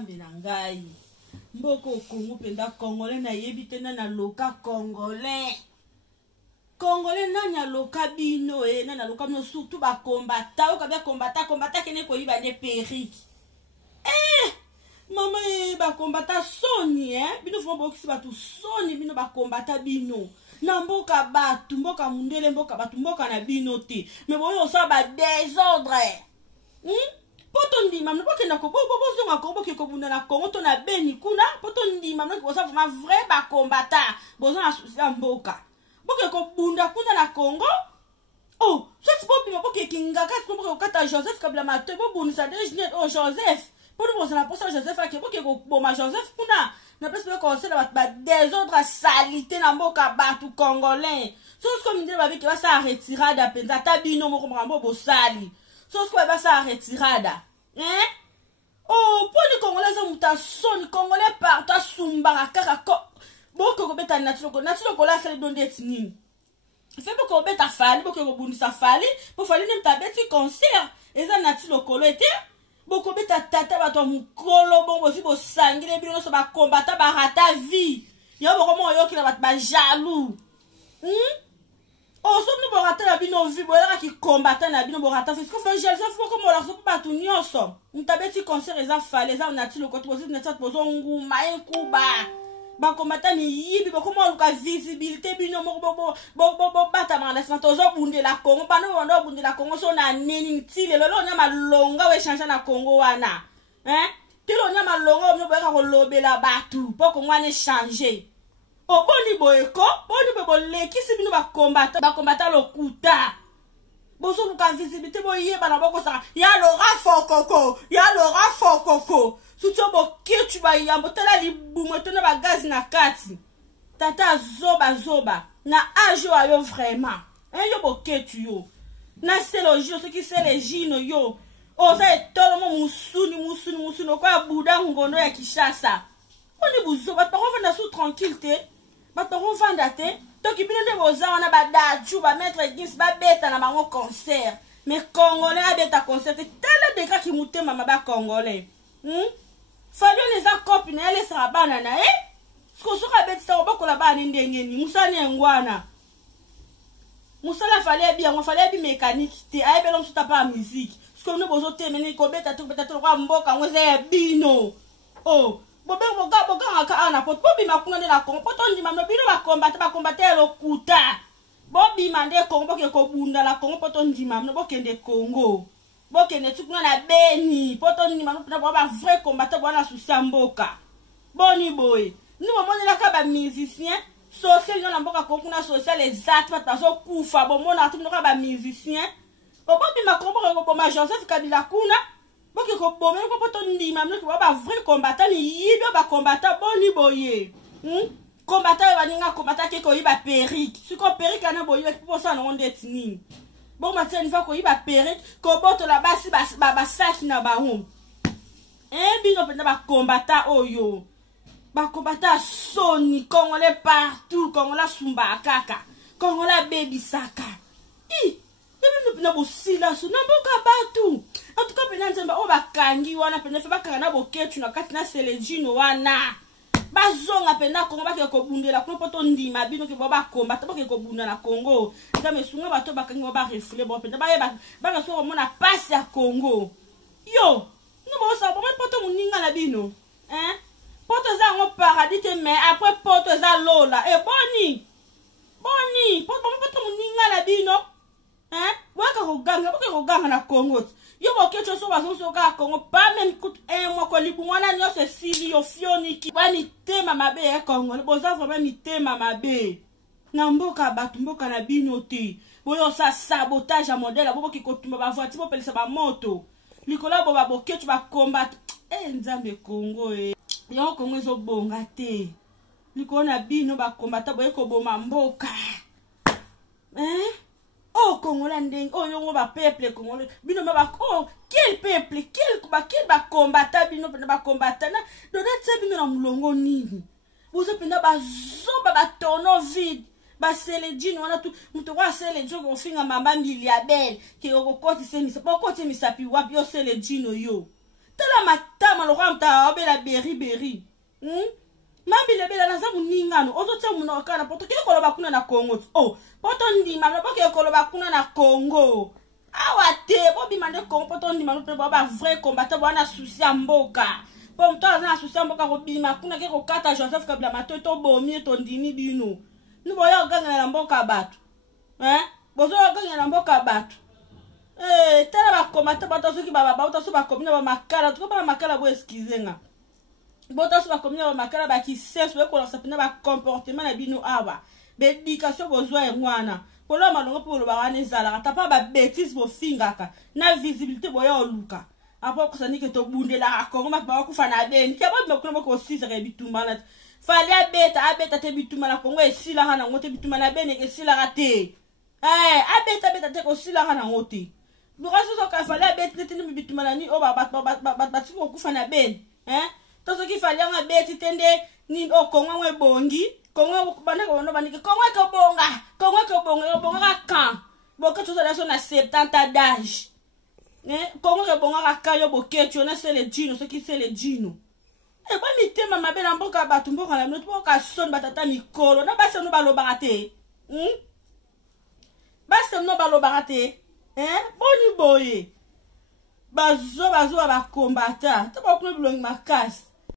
Ngai mboko Congo penda Congolais na yebite na loka Congolais na loka bino na loka bino surtout ba combattant ka combattant kene ko yiba ne periki mama ba combattant soni bino fo bokisi batu soni bino ba combattant bino na mboka batu mboka mundele mboka batu mboka na bino te mais boyo ça ba désordre poto ndima mno boke na ko bozo ngako boke ko bunda na Congo to na beni kuna poto ndima mno ko ça vraiment vrai ba combattant bozo na mboka boke ko bunda kuna na Congo oh ça bobi boke kingaka ko boke kata Joseph Kabila Mate bo buni sa déjeuner oh Joseph pour nous na posa Joseph a ke boke ko boma Joseph kuna na presque ko sela ba désordre salité na mboka batu congolais so comme ndile ba biki ba sa retirada penza tabino mo ko mrambo bo sali so quoi va ça retirada oh pour les Congolais ça muta son Congolais par ta sumbara kaka boko ko beta natilo ko la sele donde etini fait boko beta fali boko ko bundisa fali pour fali nem ta beti concert eza natilo kolo ete boko beta tata ba to mukolo bongo si bo sangile bino so ba combattre ba rata vie yo boko mo yo ki na ba jaloux oh so nous borata na bino vi boyaka ki combattant na bino borata c'est ce qu'on fait Joseph faut comme on so pas tout nyonso mutabeti concert eza fale eza na tilo ko to na tata bozo nguma enkuba ba combattant ni yibi boko mo luka visibilité bino mo bo bata mala sa to zo bunde la Congo ba no ndo bunde la Congo so na neni tile lolo nya malonga we changer na Congo wana tilo nya malonga mo boyaka ko lobela batu poko ngwane changer oh boni boyeko boni bebo lekisi bino ba combattant lokuta boso luka visibilité boye bana boko sa ya lora fokoko suto bo kitu ba yambo tala libumo tona ba gaz na kati tata zoba na ajo ayo vraiment yo bo ketu yo na selogio ce qui c'est les gino yo o sa etolo mo musuni kwa buda ngondo ya Kishasa oni buzo ba parole na sous tranquillité ba parole vandate to ki bino de boza wana ba daju ba mettre gis ba beta na bango concert mais Congolais a beta concert telle de cas qui mutema ma ba Congolais fallo les acopines elle sera banana ce qu'on sera beta sa obako la bana ndengeni musani ngwana musala fallait bien on fallait bien mécanique te ay belom tout pas musique ce que nous bozo te meni ko beta to kwa mboka ngoze bino oh bobe boga aka ana pot bobi makuna de la Congo poto ndima no bino ba combattre lokuta bobi mande Congo boke ko bunda la Congo poto ndima no boke nde Congo boke ne tukuna na beni poto ndima no ba vrai combattre bwana susamboka boni boy ni mo monela ka ba musicien social na mboka ko kuna social exact pa so kufa bo mona tu no ka ba musicien bobi makombo ko boma Joseph Kabila kuna boki ko bomé ko poto ndima mno ko ba vrai combattant ni yido ba combattant boni boye combattant ba ninga combattant ke ko yiba perike siko perike na boye ko ça na onde etini bon matin fa ko yiba perike ko boto la basi ba saki na ba hom bino penda ba combattant oyo ba combattant soni Congolais partout Congolais sumba kaka Congolais baby saka na bosila so na mboka batu en tout cas pena nzemba o bakangi wana pena fe bakanga na boketu na kati na selejino wana bazonga pena Congo bake ko bundela ko poto ndima bino ke ba combattre bake ko bunda na Congo za mesunga bato bakangi ba refler bo pena ba na so mona passe ya Congo yo no bo sa bo poto muninga na bino poto za ngo paradis te mais après poto za lola boni poto muninga na bino waka ko ganga na Congo yo bokecho so baso ka Congo pas même coûte mo ko libungwana nyo se sili yo fioni ki bani tema mabe ya Congo boza vraiment mi tema mabe na mboka batu mboka na bino te boyo sa sabotage a modèle bobo ki ko tumba ba voiture bo pelisa ba moto likola bo ba bokecho ba combat nzambe Congo yo Congo zo bonga te likona bino ba combat boye ko boma mboka oh Congolais ndeng oh yongo ba peuple Congolais bino ba quel peuple quel ba combattant bino ba combattant na dona tse bino na mulongo nini bozo penda ba zoba ba tono vide ba selejino wana tu muto wa selejino ko finga mamba miliabel ke okoti se misa poko te misapi wapi yo selejino yo tala matama lo kwamta obela beri mambi lebela na zamu ningano ozo tse muno kana poto ke koloba kuna na Congo oh poto ndima no boke koloba kuna na Congo awa te bobi mande Congo poto ndima no pe ba vrai combattant bana souci mboka po mto na souci mboka ko bima kuna ke ko kata Joseph Kabila mato to bomi to ndini bino ni boya ganga na mboka batu bozo ganga na mboka batu tala ba combattant bato soki ba to so ba komina ba makala to ba makala bo excuser bota so ba komina ba makala ba ki sense we ko la sapina ba comportement na bino awa be éducation bozwa e mwana polo malongo polo ba wana ezala ata pa ba bêtise bo fingaka na visibilité boya oluka apo ko sani ke to bundela ko ngoma ba ku fana ben ke ba mekuna ko sisa ke bitumala fali abeta te bitumala ko ngwe sila hana ngote bitumala ben ke sila rate abeta te ko sila hana ngote bukaso so ka fali abeta te ni bitumala ni o ba ko fana ben toso ki fali nga beti tende ni o kongo we bongi kongo bana ko no banike kongo bonga kan boka toso la so na 70 d'âge kongo ke bonga ka yo bokecho na sele djino so ki sele djino ba mi tema mabela mboka batu mboka na noto boka son batata mikolo na basa no baloba te basa no baloba te boni boye bazo ba combattant to ba ko bilongi makasi